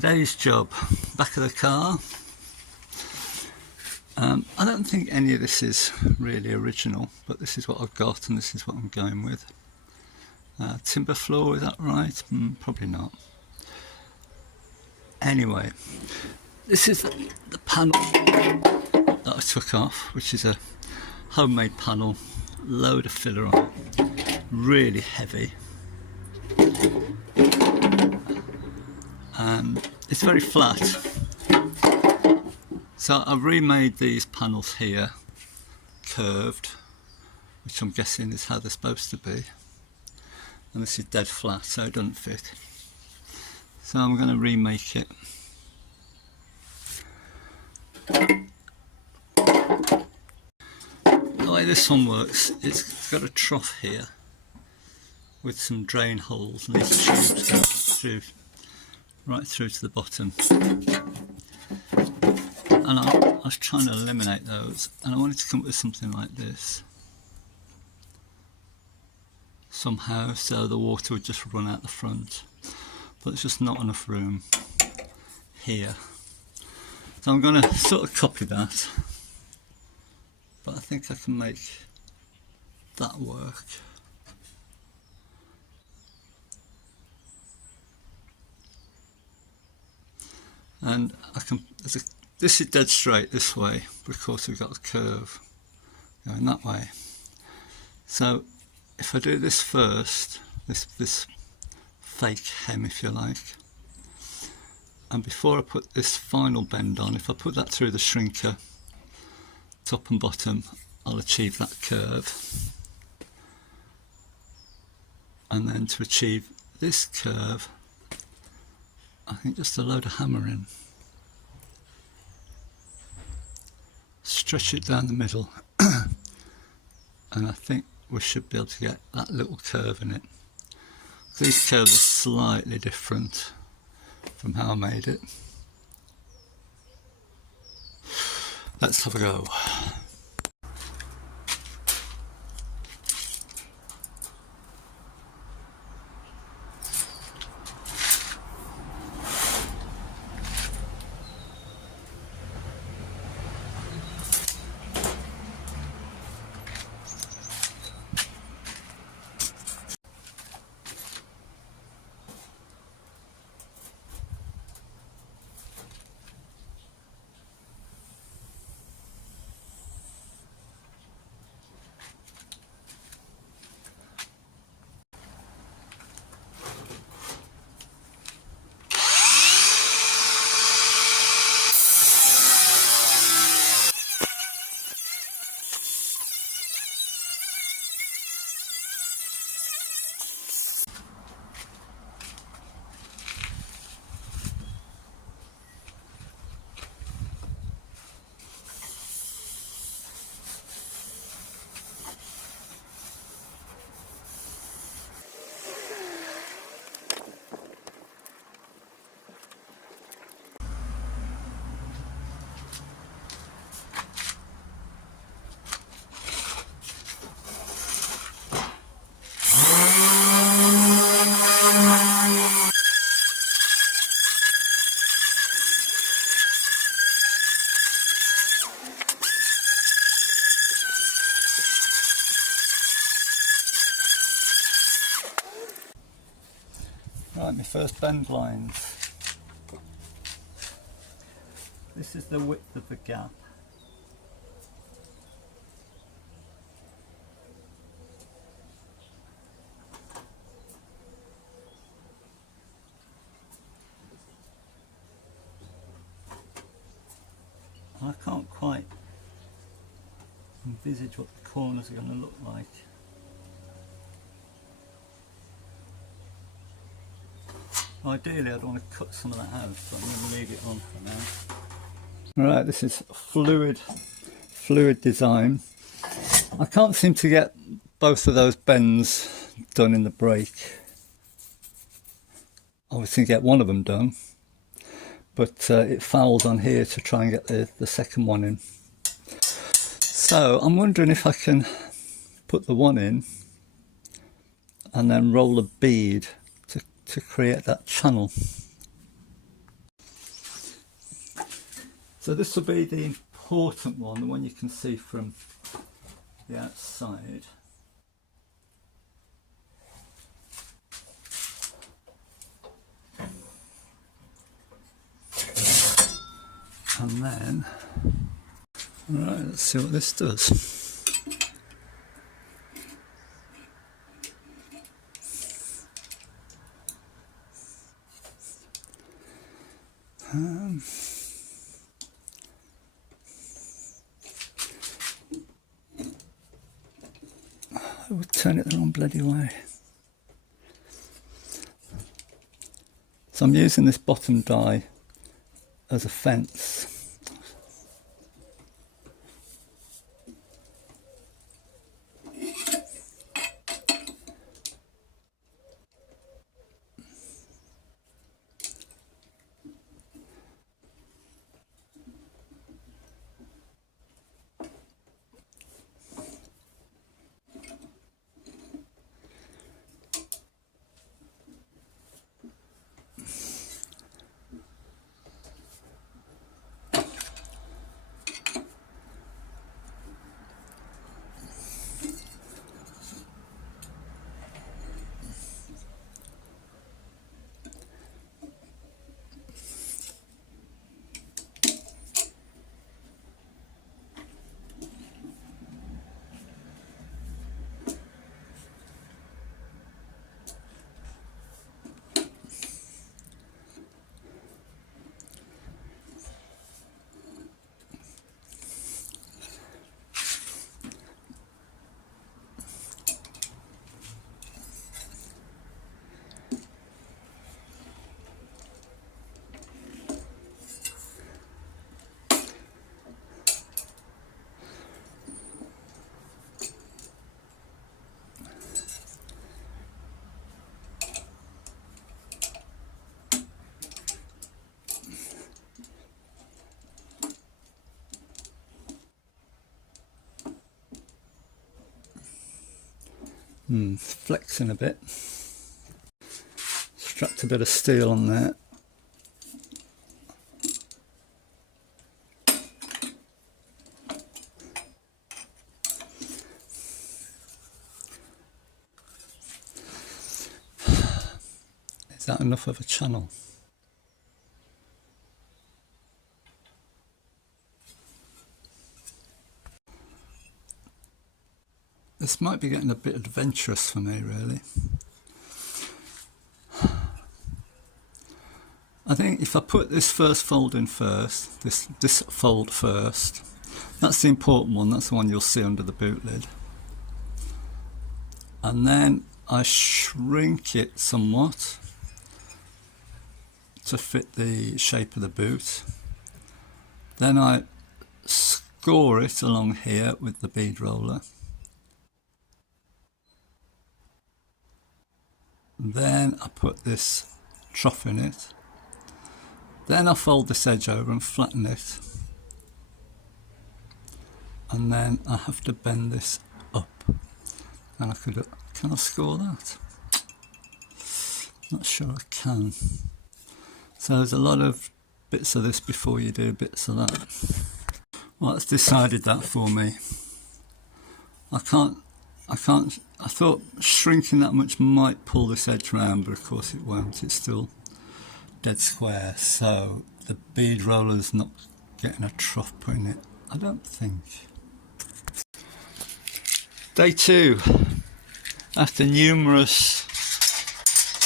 Today's job, back of the car. I don't think any of this is really original, but this is what I've got and this is what I'm going with. Timber floor, is that right? Probably not. Anyway, this is the panel that I took off, which is a homemade panel, load of filler on it, really heavy. It's very flat. So I've remade these panels here curved, which I'm guessing is how they're supposed to be. And this is dead flat, so it doesn't fit. So I'm going to remake it. The way this one works, it's got a trough here with some drain holes, and these tubes go through, right through to the bottom. And I was trying to eliminate those, and I wanted to come up with something like this somehow, so the water would just run out the front, but there's just not enough room here. So I'm going to sort of copy that, but I think I can make that work. And I can, this is dead straight this way because we've got a curve going that way. So if I do this first, this fake hem if you like, and before I put this final bend on, if I put that through the shrinker top and bottom, I'll achieve that curve. And then to achieve this curve, I think just a load of hammering. Stretch it down the middle and I think we should be able to get that little curve in it. These curves are slightly different from how I made it. Let's have a go. Right, my first bend lines. This is the width of the gap. I can't quite envisage what the corners are going to look like. Ideally I'd want to cut some of that out, but I'm going to leave it on for now. Alright, this is fluid design. I can't seem to get both of those bends done in the brake. Obviously get one of them done, but it fouls on here to try and get the second one in. So I'm wondering if I can put the one in and then roll a bead to create that channel. So this will be the important one, the one you can see from the outside. And then, alright, let's see what this does. I would turn it the wrong bloody way. So I'm using this bottom die as a fence. Flexing a bit. Strapped a bit of steel on there. Is that enough of a channel? This might be getting a bit adventurous for me, really. I think if I put this first fold in first, this fold first, that's the important one, that's the one you'll see under the boot lid. And then I shrink it somewhat to fit the shape of the boot. Then I score it along here with the bead roller. Then I put this trough in it. Then I fold this edge over and flatten it. And then I have to bend this up. And can I score that? Not sure I can. So there's a lot of bits of this before you do bits of that. Well, it's decided that for me. I thought shrinking that much might pull this edge round, but of course it won't. It's still dead square, so the bead roller's not getting a trough put in it, I don't think. Day 2. After numerous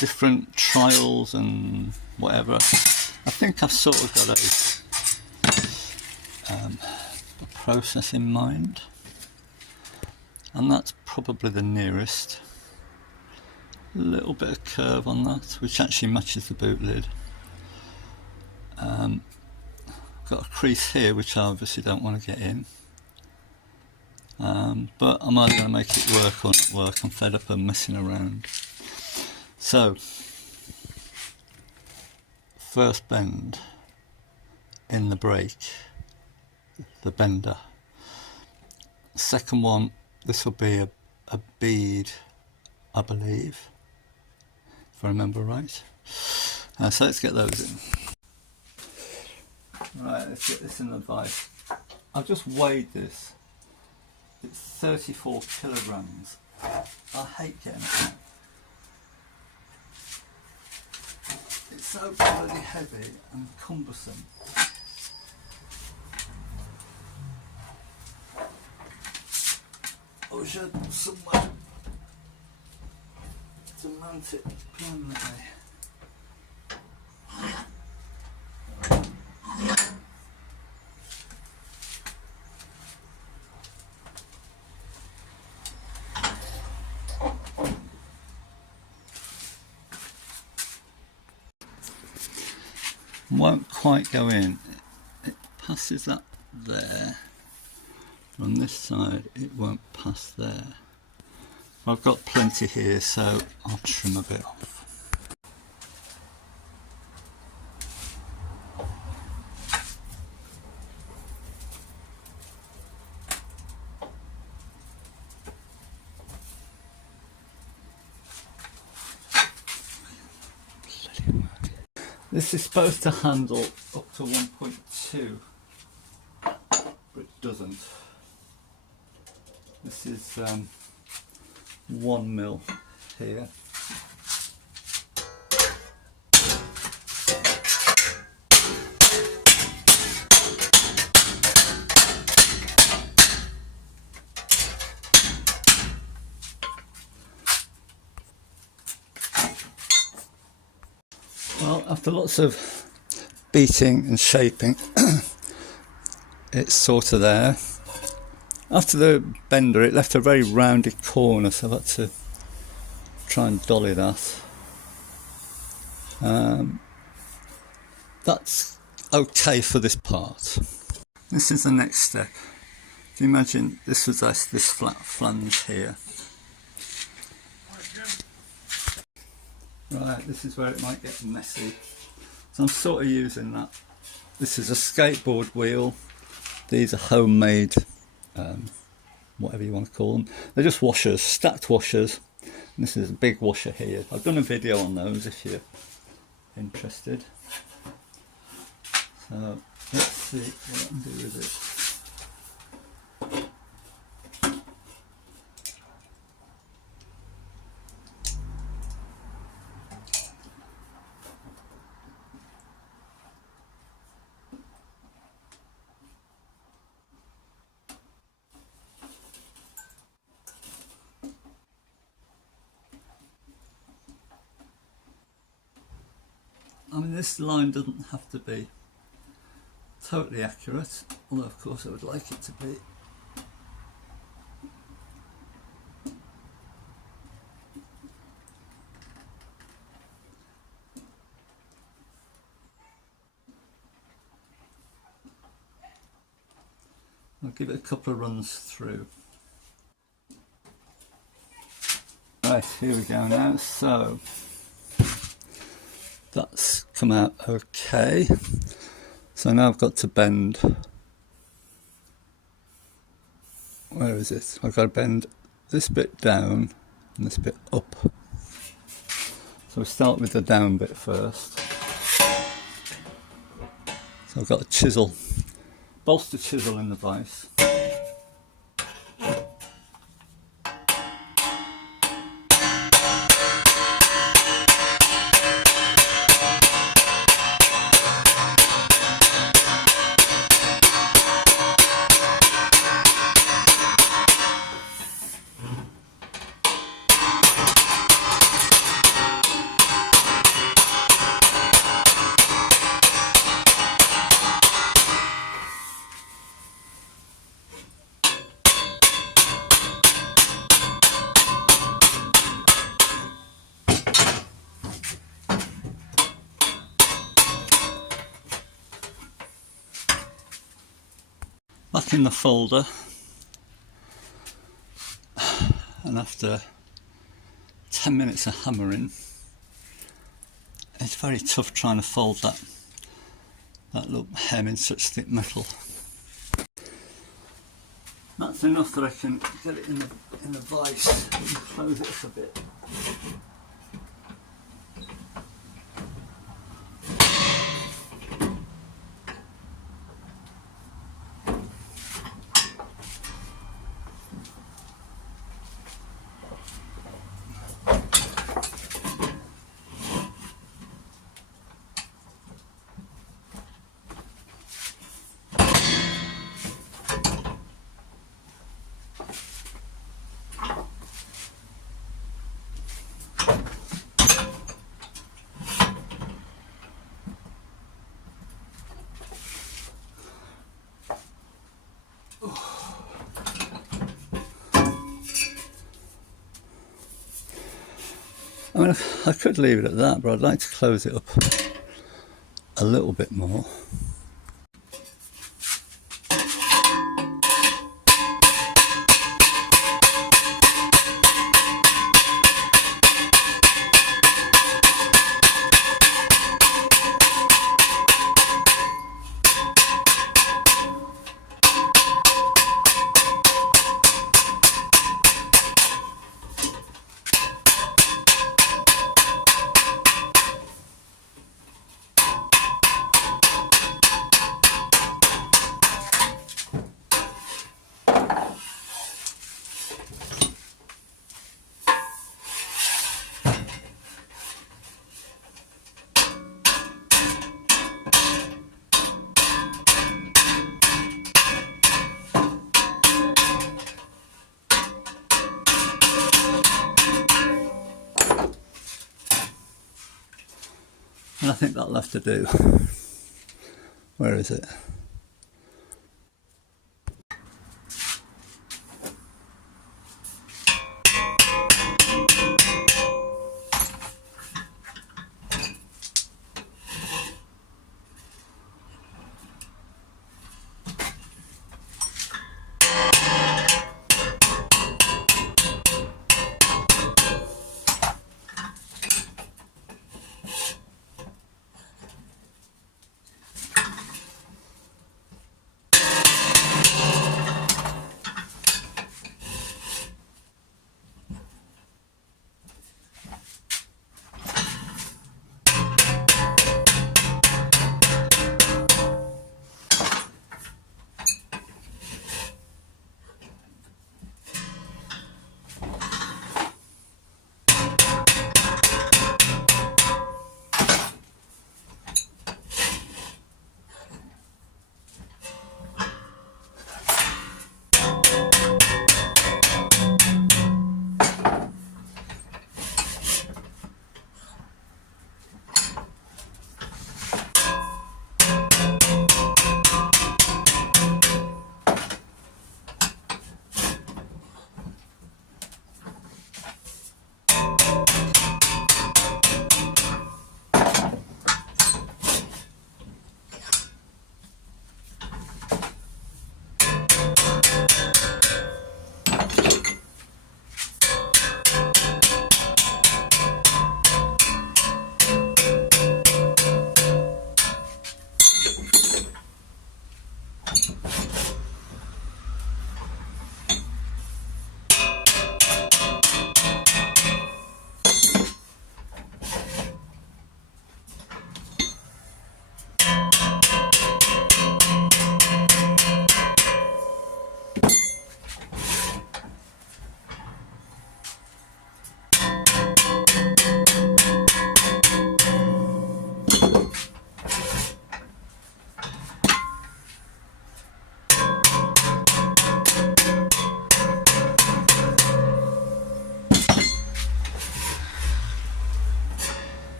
different trials and whatever, I think I've sort of got a process in mind. And that's probably the nearest. A little bit of curve on that, which actually matches the boot lid. Got a crease here, which I obviously don't want to get in. But I'm either going to make it work or not work. I'm fed up of messing around. So, first bend in the break, the bender. Second one, this will be a bead, I believe, if I remember right. So let's get those in. Right, let's get this in the vice. I've just weighed this. It's 34 kilograms. I hate getting it out. It's so bloody heavy and cumbersome. I wish I had somewhere to mount it permanently. Won't quite go in. It passes that there. On this side it won't pass there. I've got plenty here, so I'll trim a bit off. This is supposed to handle up to 1.2, but it doesn't. This is 1 mil here. Well, after lots of beating and shaping, it's sort of there. After the bender, it left a very rounded corner, so I've had to try and dolly that. That's okay for this part. This is the next step. If you imagine this was this flat flange here. Right, this is where it might get messy. So I'm sort of using that. This is a skateboard wheel. These are homemade, whatever you want to call them. They're just washers, stacked washers. And this is a big washer here. I've done a video on those if you're interested. So let's see what I can do with it. I mean, this line doesn't have to be totally accurate, although of course I would like it to be. I'll give it a couple of runs through. Right, here we go now. So that's come out okay. So now I've got to bend. Where is it? I've got to bend this bit down and this bit up. So we start with the down bit first. So I've got a chisel, bolster chisel in the vise. Back in the folder, and after 10 minutes of hammering, it's very tough trying to fold that little hem in such thick metal. That's enough that I can get it in the vise and close it up a bit. mean, I could leave it at that, but I'd like to close it up a little bit more. And I think that'll have to do. Where is it?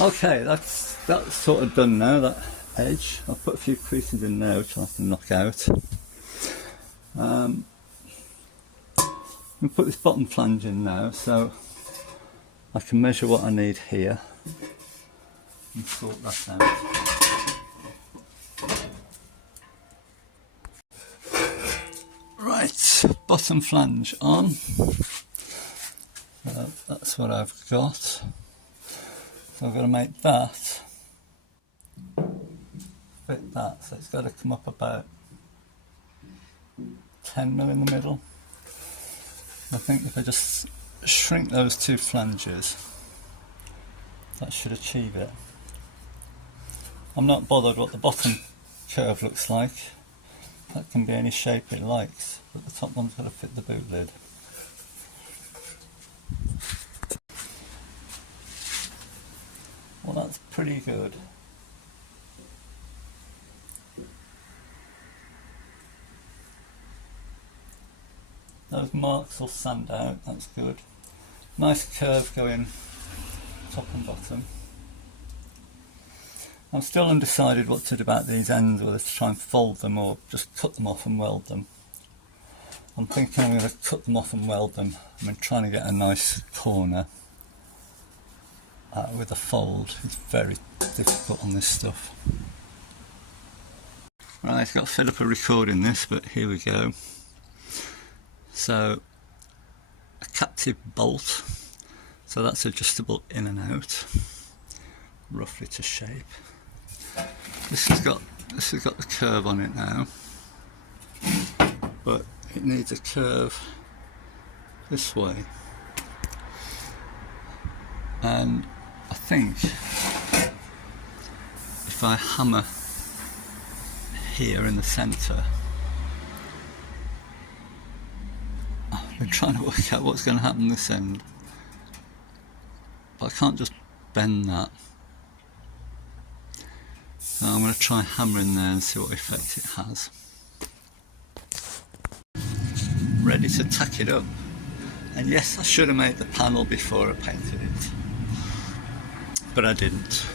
Okay, that's sort of done now, that edge. I'll put a few creases in there which I'll have to knock out. I'll put this bottom flange in now so I can measure what I need here and sort that out. Right, bottom flange on. So that's what I've got. So I've got to make that fit that, so it's got to come up about 10mm in the middle. I think if I just shrink those two flanges, that should achieve it. I'm not bothered what the bottom curve looks like, that can be any shape it likes, but the top one's got to fit the boot lid. Well, that's pretty good. marks will sand out, that's good. Nice curve going top and bottom. I'm still undecided what to do about these ends, whether to try and fold them or just cut them off and weld them. I'm thinking I'm going to cut them off and weld them. I'm trying to get a nice corner with a fold. It's very difficult on this stuff. Right, I've got to fill up a recording this, but here we go. So, a captive bolt, so that's adjustable in and out, roughly to shape. This has got the curve on it now, but it needs a curve this way, and I think if I hammer here in the centre, I've been trying to work out what's going to happen this end, but I can't just bend that. So I'm going to try hammering there and see what effect it has. Ready to tack it up, and yes, I should have made the panel before I painted it, but I didn't.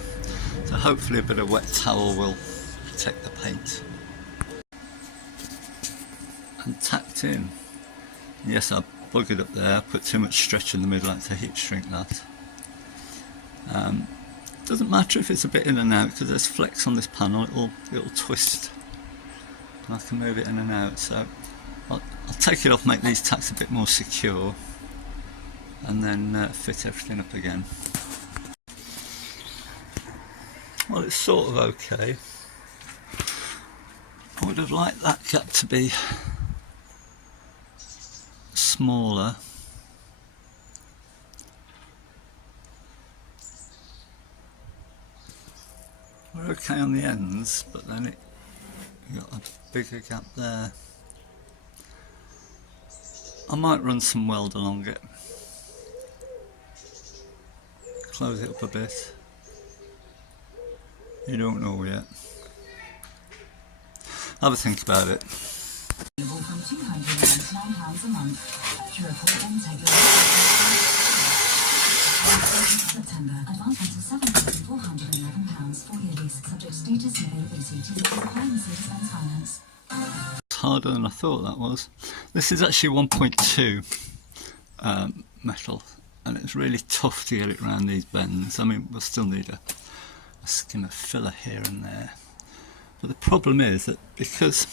So hopefully a bit of wet towel will protect the paint. And tacked in. Yes, I buggered up there, put too much stretch in the middle, I had to heat shrink that. Doesn't matter if it's a bit in and out, because there's flex on this panel, it'll twist and I can move it in and out. So I'll take it off, make these tacks a bit more secure, and then fit everything up again. Well, it's sort of okay. I would have liked that gap to be smaller. We're okay on the ends, but then you got a bigger gap there. I might run some weld along it, close it up a bit. You don't know yet. Have a think about it. From £209 a month. To report and take September. Advance until £7,411 for your lease, subject status and availability to requirements and finance. It's harder than I thought that was. This is actually 1.2 metal, and it's really tough to get it around these bends. I mean, we'll still need a skim of filler here and there. But the problem is that because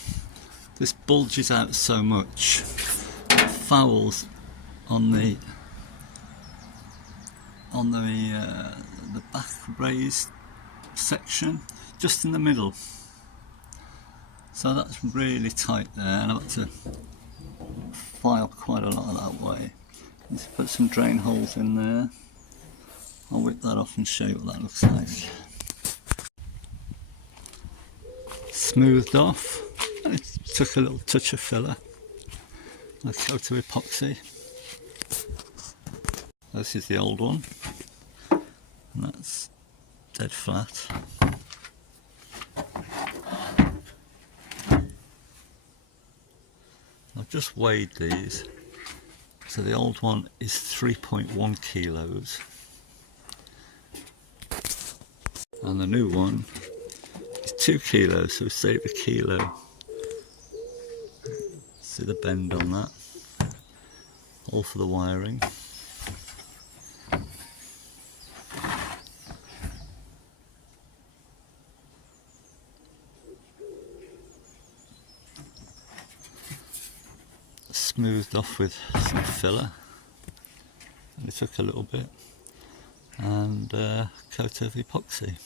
this bulges out so much, it fouls on the back raised section, just in the middle. So that's really tight there, and I've got to file quite a lot of that way. Let's put some drain holes in there. I'll whip that off and show you what that looks like. Smoothed off, and it took a little touch of filler, a coat of epoxy. This is the old one, and that's dead flat. I've just weighed these, so the old one is 3.1 kilos, and the new one is 2 kilos, so we save a kilo. See the bend on that, all for the wiring. Smoothed off with some filler, and it took a little bit, and a coat of epoxy.